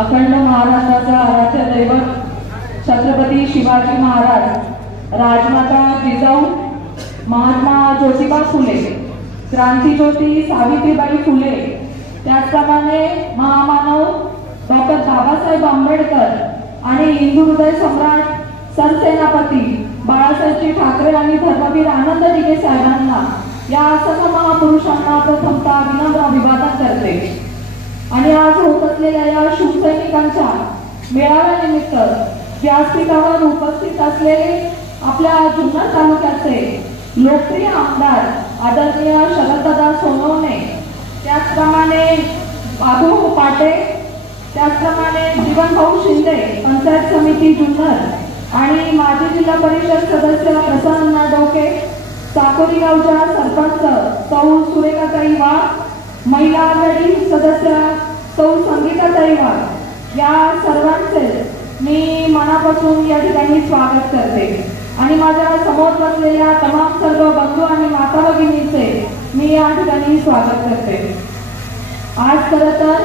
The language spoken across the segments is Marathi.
अखंड महाराष्ट्राचा आराध्य दैवत छत्रपती शिवाजी महाराज, राजमाता जिजाऊ, महात्मा ज्योतिबा फुले, क्रांतिज्योती सावित्रीबाई फुले, त्याचप्रमाणे महामानव डॉक्टर बाबासाहेब आंबेडकर आणि हिंदू हृदय सम्राट सरसेनापती बाळासाहेब ठाकरे आणि धर्मवीर आनंद दिघे साहेबांना, या सर्व महापुरुषांना प्रथमतः विनम्र अभिवादन करते। आणि आज होत असलेल्या या शिवसैनिकांच्या मेळाव्यानिमित्त व्यासपीठावर उपस्थित असलेले आपल्या जुन्नर तालुक्याचे लोकप्रिय आमदार आदरणीय शरददादा सोनवणे, त्याचप्रमाणे बाबू पाटे, त्याचप्रमाणे जीवनभाऊ शिंदे, पंचायत समिती जुन्नर आणि माजी जिल्हा परिषद सदस्य प्रसन्न डोके, साकोरी गावच्या सरपंच सौ सुरेखाताई वाघ, महिला आघाडी सदस्य सौ संगीताताई वाघ, या सर्वांचे मी मनापासून या ठिकाणी स्वागत करते। आणि माझ्या समोर बसलेल्या तमाम सर्व बंधू आणि माता भगिनींचे मी या ठिकाणी स्वागत करते। आज खरं तर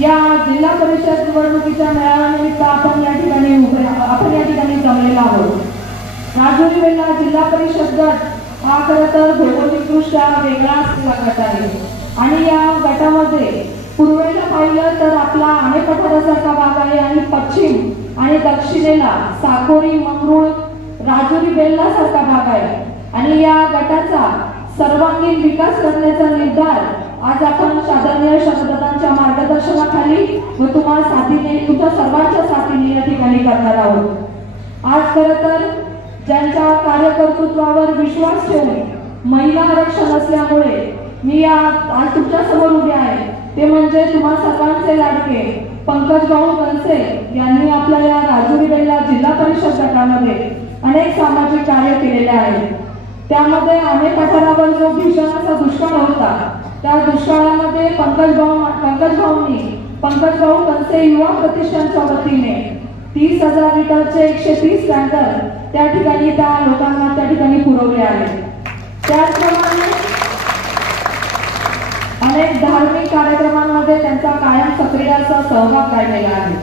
या जिल्हा परिषद निवडणुकीच्या मेळाव्यानिमित्त आपण या ठिकाणी जमलेला आहोत। राजुरी वेल्हा जिल्हा परिषद गट हा खरं तर भौगोलिकदृष्ट्या वेगळा असलेला गट आहे आणि या गटामध्ये पूर्वेला पाहिलं तर आपला आणेपठारासारखा भाग आहे आणि पश्चिम आणि दक्षिणेला साकोरी, मंगरूळ, राजुरी वेल्हा सारखा भाग आहे। आणि या गटाचा सर्वांगीण विकास करण्याचा निर्धार आज आपण आदरणीय शरददादांच्या मार्गदर्शनाखाली व तुमच्या सर्वांच्या साथीने या ठिकाणी करणार आहोत। आज खरं तर ज्यांच्या कार्यकर्तृत्वावर विश्वास ठेवून महिला आरक्षण असल्यामुळे मी आज तुमच्या समोर उभे आहे, ते म्हणजे तुम्हा सर्वांचे लाडके पंकज भाऊ बनसे यांनी आपल्या या राजुरी वेल्हा जिल्हा परिषद गटामध्ये अनेक सामाजिक कार्य केलेले आहे। त्यामध्ये आणेपठारावर जो भीषण असा दुष्काळ होता, त्या दुष्काळामध्ये पंकज भाऊ बनसे युवा प्रतिष्ठानच्या वतीने 30,000 लिटरचे 130 टँकर त्या ठिकाणी त्या लोकांना त्या ठिकाणी पुरवले आहेत। त्याचप्रमाणे अनेक धार्मिक कार्यक्रमांमध्ये त्यांचा कायम सक्रिय असा सहभाग राहिलेला आहे।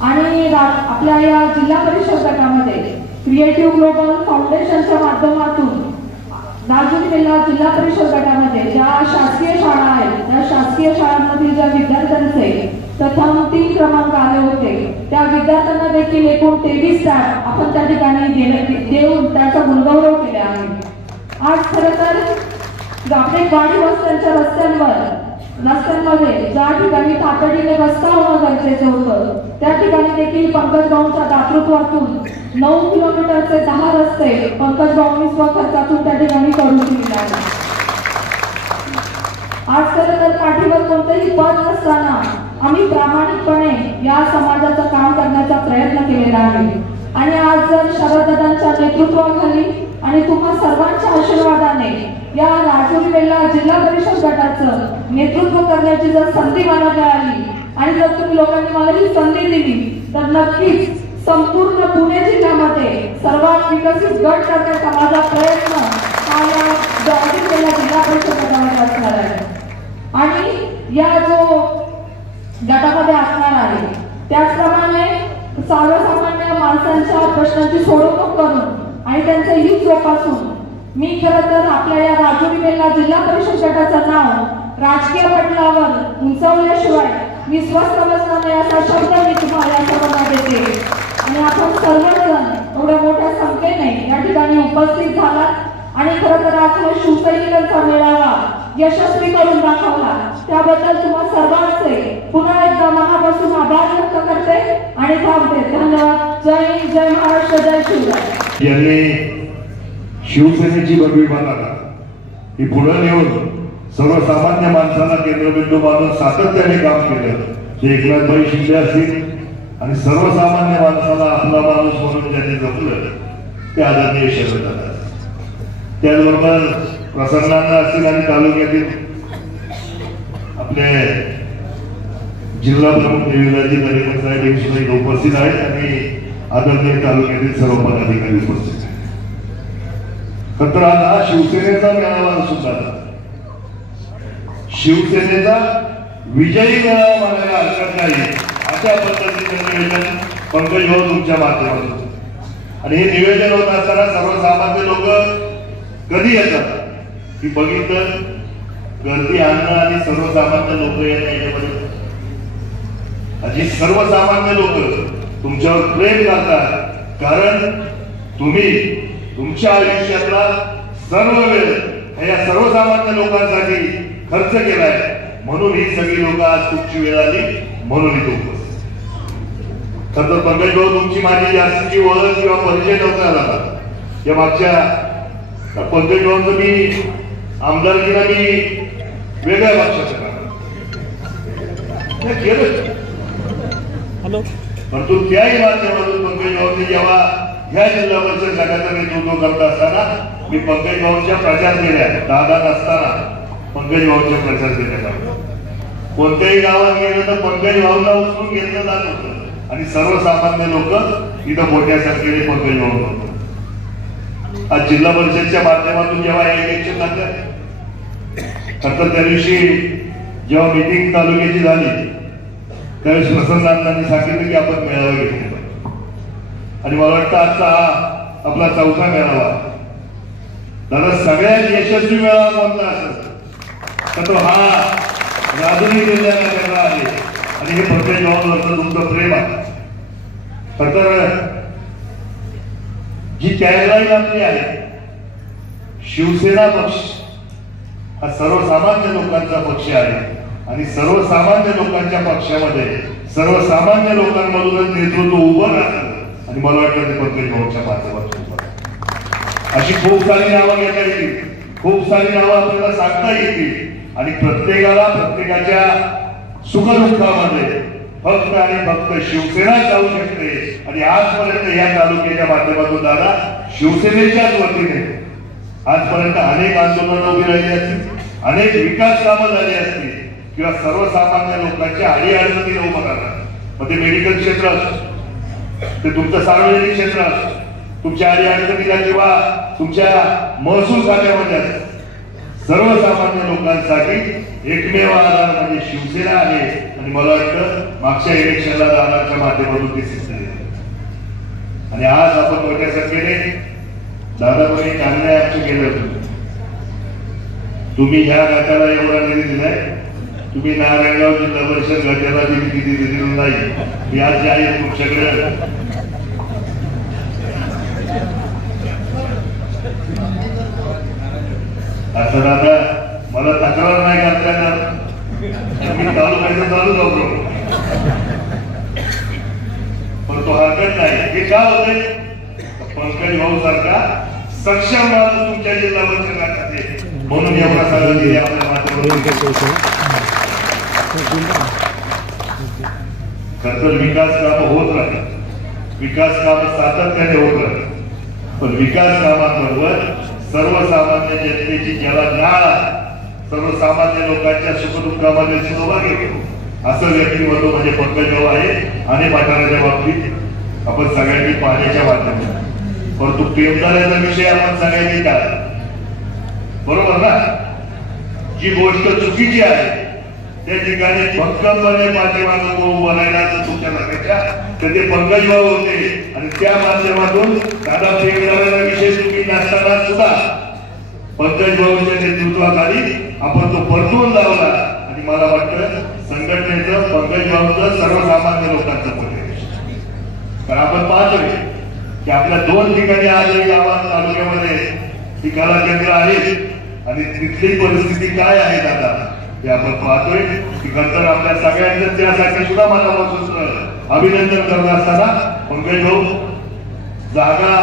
आणि आपल्या या जिल्हा परिषद गटामध्ये क्रिएटिव्ह ग्लोबल फाउंडेशनच्या माध्यमातून राजुरी वेल्हा जिल्हा परिषद गटामध्ये ज्या शासकीय शाळा आहेत, त्या शासकीय शाळांमधील ज्या विद्यार्थ्यांचे प्रथम 3 क्रमांक आले होते, त्या विद्यार्थ्यांना देखील एकूण 23 टॅब आपण त्या ठिकाणी देऊन त्याचा गुणगौरव केला आहे। आज खरं तर आपले गाडी वस्त्यांच्या रस्त्यांमध्ये ज्या ठिकाणी तातडीने रस्ता होणं गरजेचं होतं, त्या ठिकाणी देखील पंकज भाऊंच्या दातृत्वातून 9 किलोमीटरचे 10 रस्ते पंकज भाऊंनी स्वखर्चातून त्या ठिकाणी करून दिले आहेत। आज खरं तर पाठीवर कोणतेही पद नसताना आम्ही प्रामाणिकपणे या समाजाचं काम करण्याचा प्रयत्न केलेला आहे। आणि आज जर शरददादांच्या नेतृत्वाखाली आणि तुम्हा सर्वांच्या आशीर्वादाने या राजुरी वेल्हा जिल्हा परिषद गटाचं नेतृत्व करण्याची जर संधी मला मिळाली आणि जर तुम्ही लोकांनी मला ही संधी दिली, तर नक्कीच संपूर्ण पुणे जिल्ह्यामध्ये सर्वात विकसित गट करण्याचा माझा प्रयत्न हा या राजुरी वेल्हा जिल्हा परिषद गटामध्ये असणार आहे। आणि या जो गटामध्ये असणार आहे, त्याचप्रमाणे सर्वसामान्य माणसांच्या प्रश्नांची सोडवणूक करून आणि त्यांचे हित जोपासून मी खरं तर आपल्या या राजुरी वेल्हा जिल्हा परिषद गटाचं नाव राजकीय पटलावर उंचावल्याशिवाय मी स्वस्थ बसणार नाही असा शब्द मी तुम्हाला या सर्वांना देते। आणि आपण सर्वजण एवढ्या मोठ्या संख्येने या ठिकाणी उपस्थित झालात आणि खरं तर आज हा शिवसैनिकांचा मेळावा यशस्वी करून दाखवला, त्याबद्दल तुम्हा सर्वांचे पुन्हा एकदा मनापासून आभार व्यक्त करते आणि थांबते। धन्यवाद। जय हिंद, जय महाराष्ट्र, जय शिवराय। यांनी शिवसेनेची भगवी माता ही पुढे नेऊन सर्वसामान्य माणसाला केंद्रबिंदू मानून सातत्याने काम केलं। ते एकनाथभाई शिंदे असतील आणि सर्वसामान्य माणसाला आपला माणूस म्हणून ज्यांनी जपलं ते आदरणीय शरददादा। त्याचबरोबर प्रसन्नांना असतील आणि तालुक्यातील आपले जिल्हा प्रमुख देवीदाजी दरेकर साहेब हे सुद्धा उपस्थित आहेत आणि आदरणीय तालुक्यातील सर्व पदाधिकारी उपस्थित आहेत। खरं आज हा शिवसेनेचा मेळावा सुद्धा शिवसेनेचा विजयी मेळावा म्हणायला हरकत नाही। अशा पद्धतीचं निवेदन पंकज भाऊ तुमच्या माध्यमातून. आणि हे निवेदन होत असताना सर्वसामान्य लोक कधी येतात की बघितलं गर्दी आणणं आणि सर्वसामान्य लोक येणं याच्यामध्ये अशी सर्वसामान्य लोक तुमच्यावर प्रेम करतात. कारण तुम्ही तुमच्या आयुष्यातला सर्व वेळ या सर्वसामान्य लोकांसाठी खर्च केलाय. म्हणून ही सगळी लोक आज तुमची वेळ आली म्हणून इथे उपस्थित. खरं तर पंकज भाऊ तुमची माझी जास्तीची ओळख किंवा परिचय नव्हता झाला. या मागच्या पंकज भाऊंचं मी आमदारकीला मी वेगळ्या पक्षाचं काम केलं. परंतु त्याही माध्यमातून पंकज भाऊंनी जेव्हा ह्या जिल्हा परिषद गटाचं नेतृत्व करत असताना मी पंकज भाऊंच्या प्रचार केल्या. दादा नसताना पंकज भाऊंच्या प्रचार केल्या. कोणत्याही गावात गेलं तर पंकज भाऊंना उचलून घेतलं जात होतं आणि सर्वसामान्य लोक इथं मोठ्या संख्येने पंकज भाऊ होतं. आज जिल्हा परिषदच्या माध्यमातून जेव्हा इलेक्शन लागलं तर त्या दिवशी जेव्हा मीटिंग तालुक्याची झाली त्यावेळेस प्रसन्नांनी सांगितलं की आपण मेळावा घेतलेला आणि मला वाटतं आजचा हा आपला चौथा मेळावा. दादा सगळ्यात यशस्वी मेळावा कोणता असेल तर तो हा राजुरी जिल्ह्याला मेळावा आहे आणि हे पंकज भाऊंवरचं तुमचं प्रेम आहे. तर जी टॅगलाईन आपली आहे शिवसेना पक्ष हा सर्वसामान्य लोकांचा पक्ष आहे आणि सर्वसामान्य लोकांच्या पक्षामध्ये सर्वसामान्य लोकांमधूनच नेतृत्व उभं राहतं आणि मला वाटतं ते पंकज भाऊंच्या माध्यमातून उभं राहतं. अशी खूप सारी नावं घेता येतील, खूप सारी नावं आपल्याला सांगता येतील आणि प्रत्येकाला प्रत्येकाच्या सुखदुःखामध्ये फक्त आणि फक्त शिवसेना जाऊ शकते. आणि आजपर्यंत या तालुक्याच्या माध्यमातून दादा शिवसेनेच्याच वतीने आजपर्यंत अनेक आंदोलनं उभी राहिली असतील, अनेक विकास कामं झाली असतील किंवा सर्वसामान्य लोकांच्या अडीअडचणीला उभं करणार. मग ते मेडिकल क्षेत्र असो, ते तुमचं सार्वजनिक क्षेत्र असो, तुमच्या अडीअडचणीला किंवा तुमच्या महसूल खात्यामध्ये असो, सर्वसामान्य लोकांसाठी एकमेव आधार म्हणजे शिवसेना आहे. आणि मला वाटतं मागच्या इलेक्शनला दादाच्या माध्यमातून ते सिद्ध झाले. आणि आज आपण मोठ्या संख्येने दादापणे चांगल्या आमचं केलं होतं. तुम्ही ह्या गटाला एवढा निधी दिलाय, तुम्ही नारायणगाव जिल्हा परिषद गटाला किती दिलेलं नाही. मी आज जे आहे तुमच्याकडे असं दादा मला तक्रार नाही करता येणार. मी चालू जाऊ पण तो हरकत नाही. हे का होते पंकज भाऊ सारखा सक्षम माणूस तुमच्या जिल्हा परिषद गटात म्हणून एवढा सगळं दिले आपल्या माध्यमातून. खरं तर विकास कामं होत राहतात, विकास कामं सातत्याने होत राहतात. पण विकास कामांबरोबर सर्वसामान्य जनतेची ज्याला नाळ आहे, सर्वसामान्य लोकांच्या सुखदुःखामध्ये सहभागी होतो असं व्यक्तिमत्व म्हणजे पंकज भाऊ आहे. आणि पाठाराच्या बाबतीत आपण सगळ्यांनी पाहण्याच्या माध्यमातून परंतु प्रेमदाराचा विषय आपण सगळ्यांनी टाळला. बरोबर ना? जी गोष्ट चुकीची आहे त्या ठिकाणी भक्कमपणे पाठीमागं उभं राहिला तुमच्या लक्षाच्या तर ते पंकज भाऊ होते. आणि त्या माध्यमातून दादा प्रेमदाराचा विषय चुकी नसताना सुद्धा पंकज भाऊच्या नेतृत्वाखाली आपण तो परतून लावला. आणि मला वाटतं संघटनेचं पंकज भाऊचं सर्वसामान्य लोकांचं पण तर आपण पाहतोय की आपल्या 2 ठिकाणी आजही गावात तालुक्यामध्ये ही कला केंद्र आहेत आणि तिथली परिस्थिती काय आहे दादा हे आपण पाहतोय. की खरं आपल्या सगळ्यांचं त्यासाठी सुद्धा मनापासून अभिनंदन करत असताना पंकज भाऊ जागा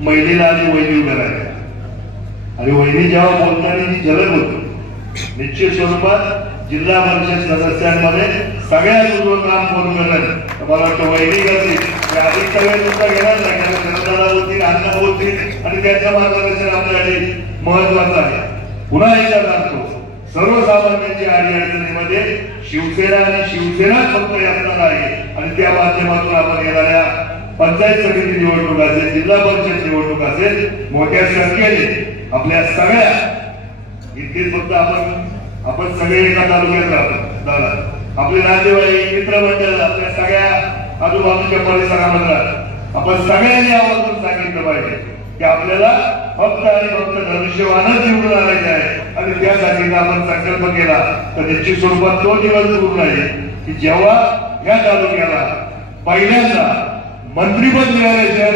महिलेला आणि वहिनी उभ्या राहिल्या आणि वहिनी जेव्हा बोलताना जी झलक होती निश्चित स्वरूपात जिल्हा परिषद सदस्यांमध्ये सगळ्यात उजवं काम करून गेलं. मला वाटतं वहिनी करते अधिक वेळ तुमचा घेणार नाही कारण जनताला होतील अन्न होतील आणि त्यांच्या मार्गदर्शन आपल्यासाठी महत्वाचं आहे. पुन्हा एकदा सांगतो सर्वसामान्यांच्या अडीअडचणीमध्ये शिवसेना आणि शिवसेना फक्त असणार आहे. आणि त्या माध्यमातून आपण येणाऱ्या पंचायत समिती निवडणूक असेल, जिल्हा परिषद निवडणूक असेल, मोठ्या संख्येने आपल्या सगळ्या इतकेच फक्त आपण सगळे एका तालुक्यात राहतो दादा. आपले नातेवाईक मित्रमंडळ आपल्या सगळ्या आजूबाजूच्या परिसरामधला आपण सगळ्यांनी आवर्जून सांगितलं पाहिजे की आपल्याला फक्त आणि फक्त धनुष्यवानच निवडून आणायचे आहे आणि त्यासाठी आपण संकल्प केला तर निश्चित स्वरूपात तो दिवस दूर नाही की जेव्हा या तालुक्याला पहिल्यांदा मंत्रिपद मिळाल्याशिवाय